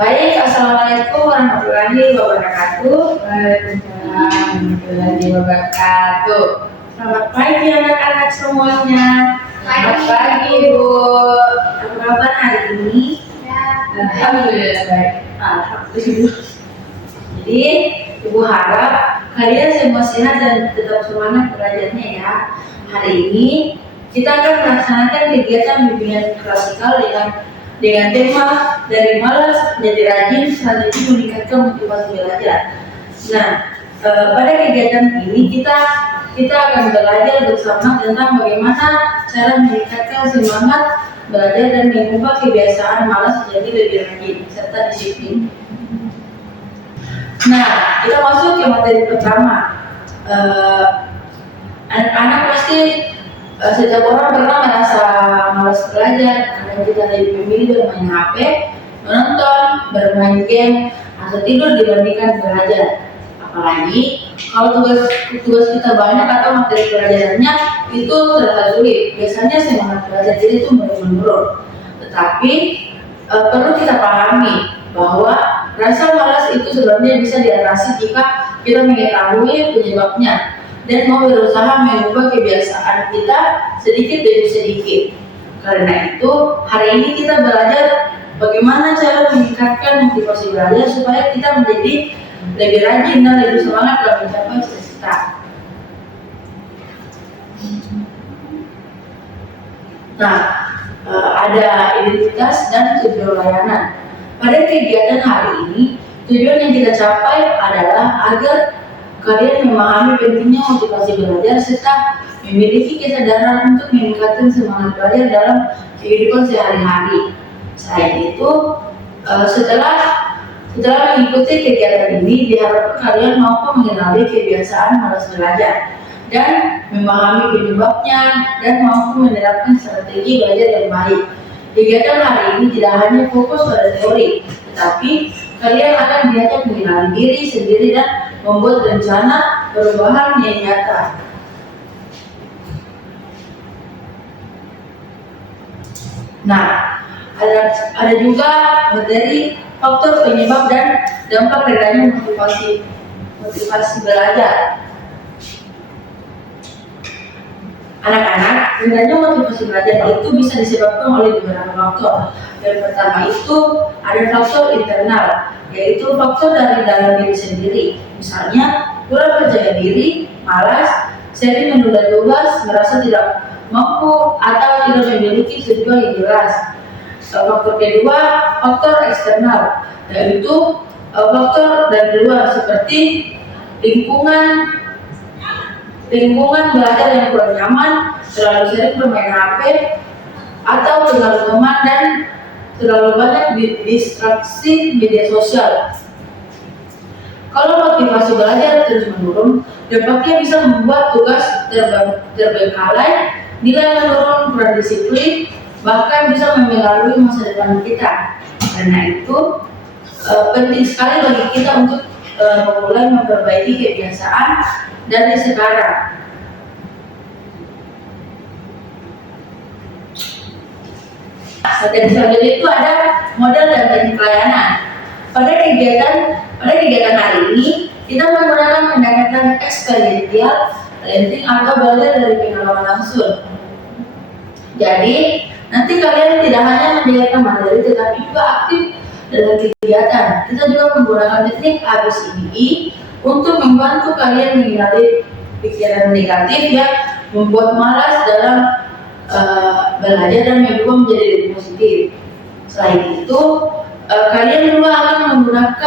Baik, Assalamualaikum warahmatullahi wabarakatuh. Waalaikumsalam warahmatullahi wabarakatuh. Selamat pagi anak-anak semuanya. Selamat Pagi. pagi Bu. Apa kabar hari ini? Alhamdulillah baik. Alhamdulillah. Jadi Ibu harap kalian semua sehat dan tetap semangat belajarnya ya. Hari ini kita akan melaksanakan kegiatan bimbingan klasikal dengan tema dari malas menjadi rajin, strategi meningkatkan motivasi belajar. Nah, pada kegiatan ini kita akan belajar bersama tentang bagaimana cara meningkatkan semangat belajar dan mengubah kebiasaan malas menjadi lebih rajin serta disiplin. Nah, kita masuk ke materi pertama. Anak-anak pasti setiap orang pernah merasa malas belajar karena kita lebih memilih bermain HP, menonton, bermain game, atau tidur dibandingkan belajar. Apalagi kalau tugas kita banyak atau materi pelajarannya itu terasa sulit. Biasanya semangat belajar itu mulai menurun. Tetapi perlu kita pahami bahwa rasa malas itu sebenarnya bisa diatasi jika kita mengetahui penyebabnya dan mau berusaha mengubah kebiasaan kita sedikit demi sedikit. Karena itu, hari ini kita belajar bagaimana cara meningkatkan motivasi belajar supaya kita menjadi lebih rajin dan lebih semangat dalam mencapai cita-cita. Nah, ada identitas dan tujuan layanan. Pada kegiatan hari ini, tujuan yang kita capai adalah agar kalian memahami pentingnya motivasi belajar serta memiliki kesadaran untuk meningkatkan semangat belajar dalam kehidupan sehari-hari. Selain itu, setelah mengikuti kegiatan ini, diharapkan kalian mampu mengenali kebiasaan malas belajar dan memahami penyebabnya dan mampu menerapkan strategi belajar yang baik. Kegiatan hari ini tidak hanya fokus pada teori, tetapi kalian akan diajak mengenali diri sendiri dan membuat rencana perubahan yang nyata. Nah, ada juga materi faktor penyebab dan dampak rendahnya motivasi belajar. Anak-anak, rendahnya motivasi belajar itu bisa disebabkan oleh beberapa faktor. Yang pertama itu ada faktor internal, yaitu faktor dari dalam diri sendiri. Misalnya, kurang percaya diri, malas, sering menunda tugas, merasa tidak mampu, atau tidak memiliki tujuan yang jelas. Faktor kedua, faktor eksternal, yaitu faktor dari luar seperti lingkungan belajar yang kurang nyaman, terlalu sering bermain HP, atau terlalu teman dan terlalu banyak distraksi media sosial. Kalau motivasi belajar terus menurun, dampaknya bisa membuat tugas terbengkalai, nilai menurun, kurang disiplin, bahkan bisa mempengaruhi masa depan kita. Karena itu penting sekali bagi kita untuk memulai memperbaiki kebiasaan dari sekarang. Strategi selanjutnya itu ada model dan teknik pelayanan. Pada kegiatan hari ini kita menggunakan pendekatan eksperimental learning atau belajar dari pengalaman langsung. Jadi nanti kalian tidak hanya mendengarkan materi tetapi juga aktif dalam kegiatan. Kita juga menggunakan teknik ABCDE untuk membantu kalian menghindari pikiran negatif yang membuat malas dalam belajar dan mengubah menjadi lebih positif. Selain itu, kalian juga akan membuat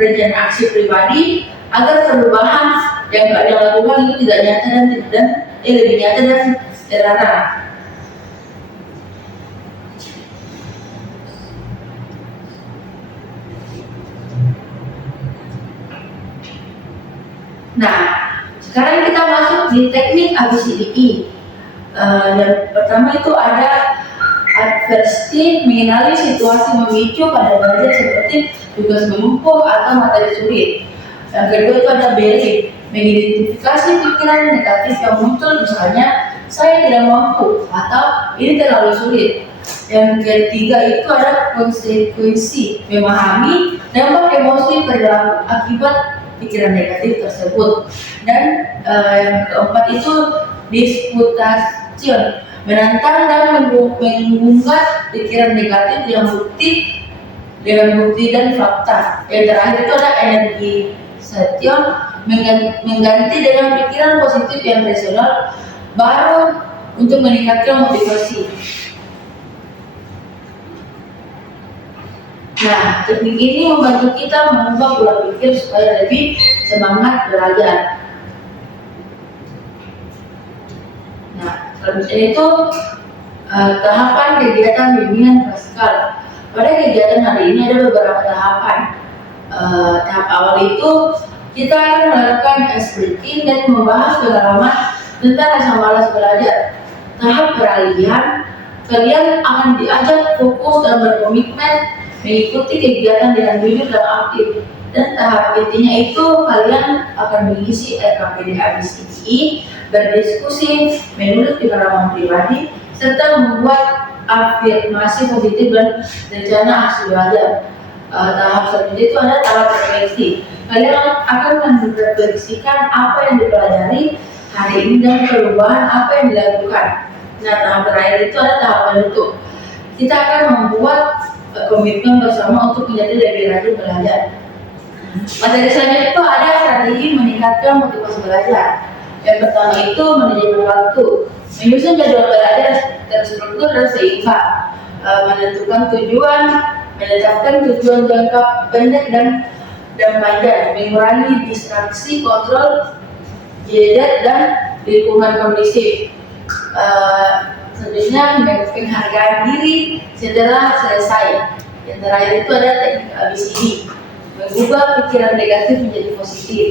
rencana aksi pribadi agar perubahan yang kalian lakukan itu tidak nyata dan lebih nyata dan terarah. Nah, sekarang kita masuk di teknik ABCDE. Yang pertama itu ada adversity, mengenali situasi memicu pada belajar seperti tugas menumpuk atau materi sulit. Yang kedua itu ada belief, mengidentifikasi pikiran negatif yang muncul, misalnya saya tidak mampu atau ini terlalu sulit. Yang ketiga itu ada konsekuensi, memahami dampak emosi perilaku akibat pikiran negatif tersebut. Dan yang keempat itu disputasi, menantang dan mengungkap pikiran negatif dengan bukti dan fakta. Yang terakhir itu ada energi station, mengganti dengan pikiran positif yang rasional baru untuk meningkatkan motivasi. Nah, teknik ini membantu kita mengubah pola pikir supaya lebih semangat belajar. Nah, selanjutnya itu tahapan kegiatan bimbingan Pascal. Pada kegiatan hari ini ada beberapa tahapan. Tahap awal itu kita akan melakukan ice breaking dan membahas pengalaman tentang rasa malas belajar. Tahap peralihan, kalian akan diajak fokus dan berkomitmen mengikuti kegiatan dengan jujur dan aktif. Dan tahap intinya itu kalian akan mengisi RKPD ABCDE, berdiskusi, menulis pengalaman pribadi, serta membuat afirmasi positif dan rencana aksi belajar. Tahap selanjutnya itu ada tahap refleksi. Kalian akan merefleksikan apa yang dipelajari hari ini dan perubahan apa yang dilakukan. Nah, tahap terakhir itu ada tahap penutup. Kita akan membuat komitmen bersama untuk menjadi lebih rajin belajar. Materi selanjutnya itu ada strategi meningkatkan motivasi belajar. Yang pertama itu manajemen waktu, menyusun jadwal belajar terstruktur dan seimbang, menentukan tujuan, menetapkan tujuan jangka pendek dan panjang, mengurangi distraksi, kontrol jeda dan lingkungan kondisif. Selanjutnya penghargaan diri setelah selesai. Yang terakhir itu ada teknik ABCD, mengubah pikiran negatif menjadi positif.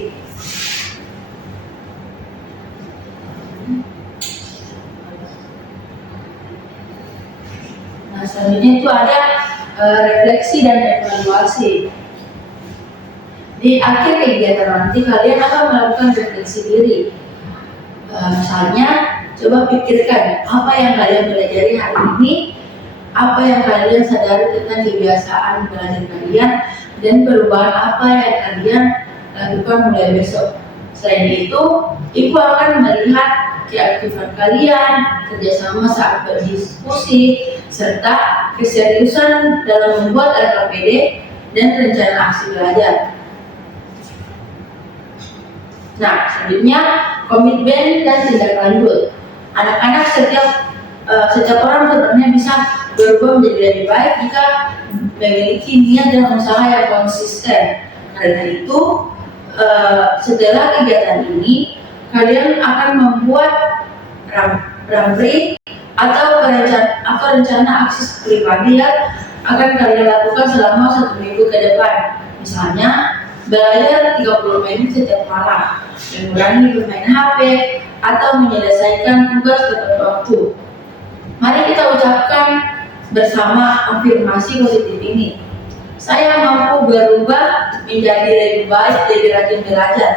Nah, selanjutnya itu ada refleksi dan evaluasi. Di akhir kegiatan nanti kalian akan melakukan refleksi diri. Misalnya, coba pikirkan apa yang kalian pelajari hari ini, apa yang kalian sadari tentang kebiasaan belajar kalian, dan perubahan apa yang kalian lakukan mulai besok. Selain itu, ibu akan melihat keaktifan kalian, kerjasama saat berdiskusi, serta keseriusan dalam membuat RKPD dan rencana aksi belajar. Nah, selanjutnya komitmen dan tindak lanjut. Anak-anak setiap orang sebenarnya bisa berubah menjadi lebih baik jika memiliki niat dan usaha yang konsisten. Karena itu, setelah kegiatan ini, kalian akan membuat rampri atau rencana aksi pribadi yang akan kalian lakukan selama 1 minggu ke depan. Misalnya, belajar 30 menit setiap malam, mengurangi bermain HP, atau menyelesaikan tugas tepat waktu. Mari kita ucapkan bersama afirmasi positif ini. Saya mampu berubah menjadi lebih baik, lebih rajin belajar.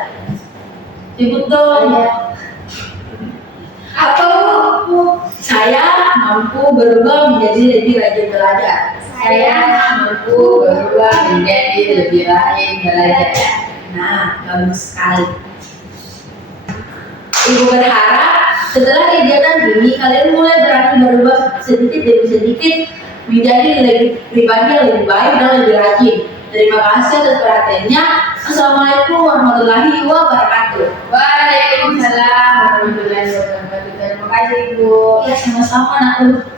Sebut dong. Atau saya mampu berubah menjadi lebih rajin belajar. Saya mampu berubah menjadi lebih rajin belajar. Nah, bagus sekali. Ibu berharap setelah kegiatan ini kalian mulai berani berubah sedikit demi sedikit menjadi lebih pribadi yang lebih baik dan lebih rajin. Terima kasih atas perhatiannya. Assalamualaikum warahmatullahi wabarakatuh. Waalaikumsalam warahmatullahi wabarakatuh. Terima kasih, Ibu. Ya, sama-sama, Nak.